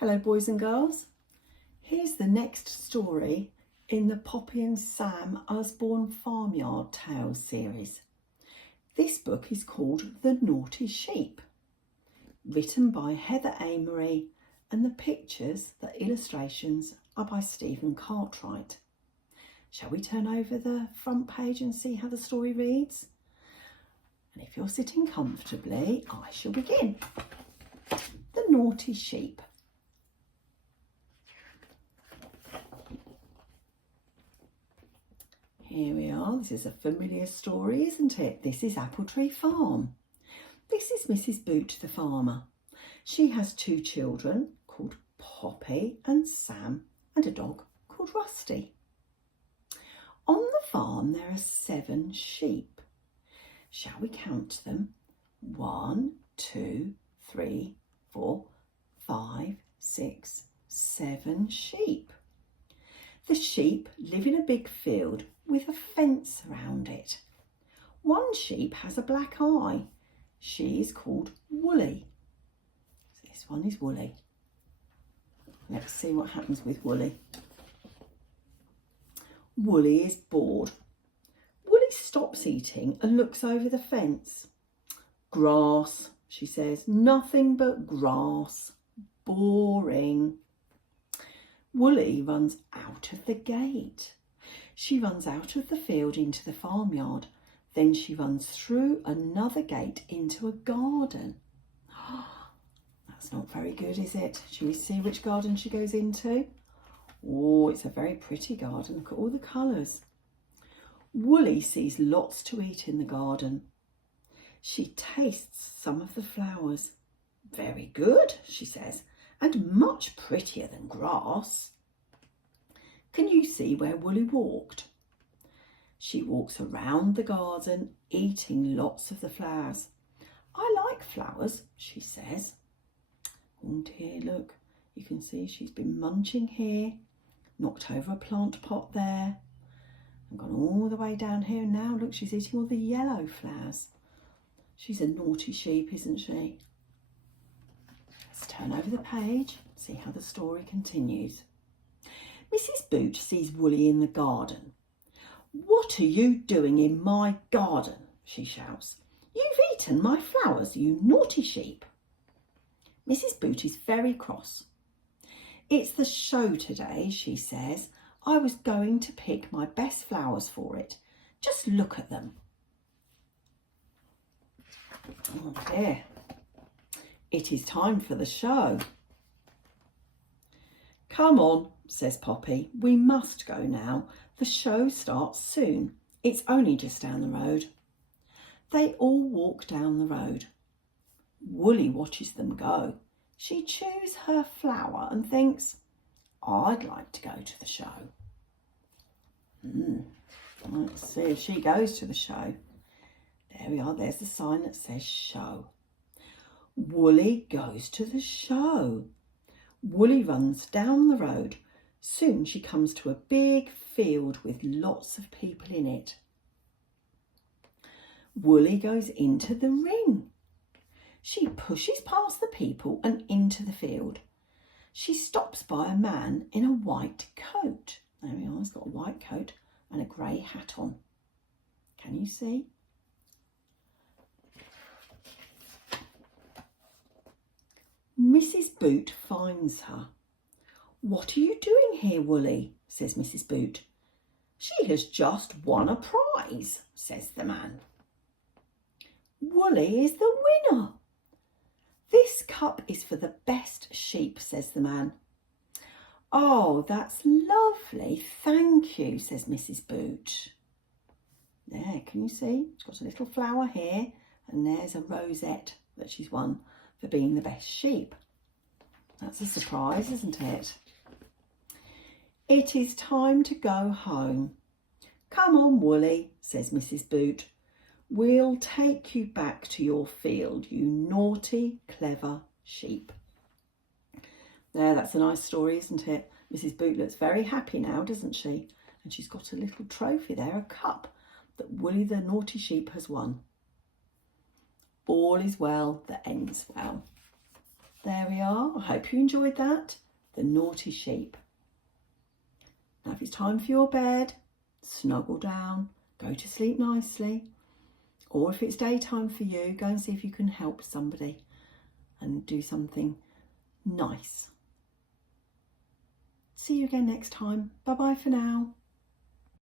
Hello boys and girls, here's the next story in the Poppy and Sam Usborne Farmyard Tales series. This book is called The Naughty Sheep, written by Heather Amory, and the pictures, the illustrations are by Stephen Cartwright. Shall we turn over the front page and see how the story reads? And if you're sitting comfortably, I shall begin. The Naughty Sheep. Here we are. This is a familiar story, isn't it? This is Apple Tree Farm. This is Mrs. Boot the farmer. She has two children called Poppy and Sam and a dog called Rusty. On the farm there are 7 sheep. Shall we count them? 1, 2, 3, 4, 5, 6, 7 sheep. The sheep live in a big field with a fence around it. One sheep has a black eye. She is called Woolly. This one is Woolly. Let's see what happens with Woolly. Woolly is bored. Woolly stops eating and looks over the fence. Grass, she says, nothing but grass. Boring. Woolly runs out of the gate. She runs out of the field into the farmyard. Then she runs through another gate into a garden. That's not very good, is it? Shall we see which garden she goes into? Oh, it's a very pretty garden. Look at all the colours. Woolly sees lots to eat in the garden. She tastes some of the flowers. Very good, she says, and much prettier than grass. Can you see where Woolly walked? She walks around the garden, eating lots of the flowers. I like flowers, she says. Oh dear, look, you can see she's been munching here, knocked over a plant pot there, and gone all the way down here. Now look, she's eating all the yellow flowers. She's a naughty sheep, isn't she? Let's turn over the page, see how the story continues. Mrs. Boot sees Woolly in the garden. What are you doing in my garden? She shouts. You've eaten my flowers, you naughty sheep. Mrs. Boot is very cross. It's the show today, she says. I was going to pick my best flowers for it. Just look at them. Oh dear. It is time for the show. Come on, says Poppy. We must go now. The show starts soon. It's only just down the road. They all walk down the road. Woolly watches them go. She chews her flower and thinks, I'd like to go to the show. Let's see if she goes to the show. There we are. There's the sign that says show. Woolly goes to the show. Woolly runs down the road. Soon she comes to a big field with lots of people in it. Woolly goes into the ring. She pushes past the people and into the field. She stops by a man in a white coat. There we are, he's got a white coat and a grey hat on. Can you see? Mrs. Boot finds her. What are you doing here, Woolly? Says Mrs. Boot. She has just won a prize, says the man. Woolly is the winner. This cup is for the best sheep, says the man. Oh, that's lovely. Thank you, says Mrs. Boot. There, can you see? She's got a little flower here, and there's a rosette that she's won for being the best sheep. That's a surprise, isn't it? It is time to go home. Come on, Woolly, says Mrs. Boot. We'll take you back to your field, you naughty, clever sheep. There, that's a nice story, isn't it? Mrs. Boot looks very happy now, doesn't she? And she's got a little trophy there, a cup that Woolly the naughty sheep has won. All is well that ends well. There we are. I hope you enjoyed that. The naughty sheep. Now if it's time for your bed, snuggle down, go to sleep nicely. Or if it's daytime for you, go and see if you can help somebody and do something nice. See you again next time. Bye bye for now.